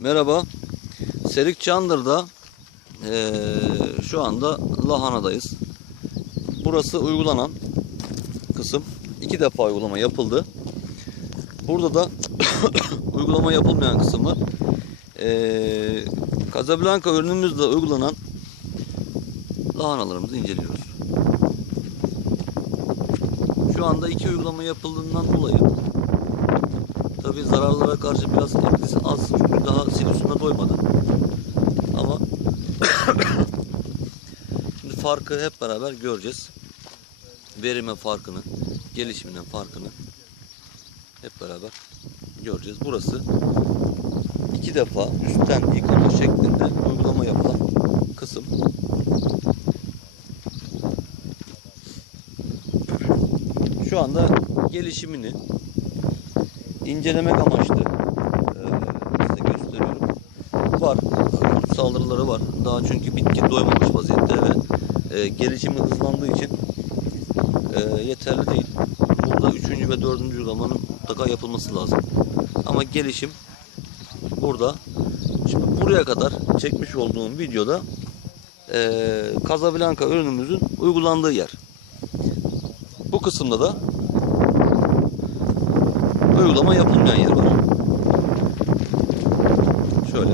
Merhaba. Serik Çandır'da eee, şu anda Lahana'dayız. Burası uygulanan kısım. İki defa uygulama yapıldı. Burada da uygulama yapılmayan kısmı eee Casablanca ürünümüzle uygulanan lahanalarımızı inceliyoruz. Şu anda iki uygulama yapıldığından dolayı Tabii zararlara karşı biraz etkisi az çünkü daha sinüsüne doymadı. Ama şimdi farkı hep beraber göreceğiz. Verime farkını, gelişiminin farkını hep beraber göreceğiz. Burası iki defa üstten yıkama şeklinde uygulama yapılan kısım. Şu anda gelişimini incelemek amaçlı eee, size gösteriyorum. Var, kurt saldırıları var. Daha çünkü bitki doymamış vaziyette ve eee, gelişimi hızlandığı için eee, yeterli değil. Burada üçüncü ve dördüncü uygulamanın mutlaka yapılması lazım. Ama gelişim burada. Şimdi buraya kadar çekmiş olduğum videoda eee Casablanca ürünümüzün uygulandığı yer. Bu kısımda da uygulama yapılmayan yer var. Şöyle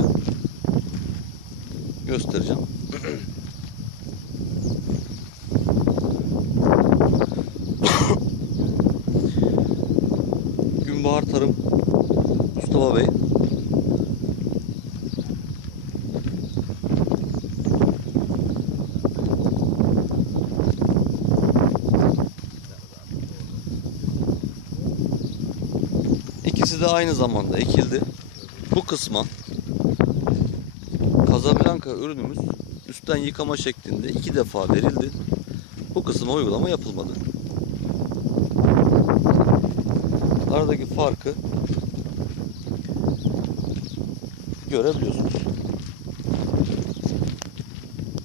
göstereceğim. Günbahar Tarım Mustafa Bey İkisi de aynı zamanda ekildi. Bu kısma Casablanca ürünümüz üstten yıkama şeklinde iki defa verildi. Bu kısma uygulama yapılmadı. Aradaki farkı görebiliyorsunuz.